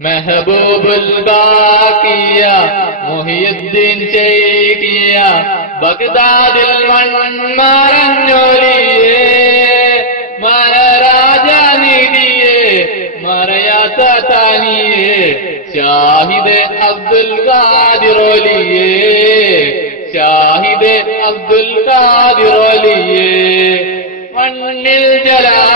മെഹബൂബുൽ ബാക്കിയ മുഹിയുദ്ദീൻ ചെയ്കിയ ബഗ്ദാദിൽ മൺമറഞ്ഞൊലിയേ മഹാരാജ നിധിയെ മറയാത്ത തനിയെ ഷാഹിദ് അബ്ദുൽ ഖാദിറോലിയേ ഷാഹിദ് അബ്ദുൽ ഖാദിറോലിയേ മണ്ണിൽ ജലാല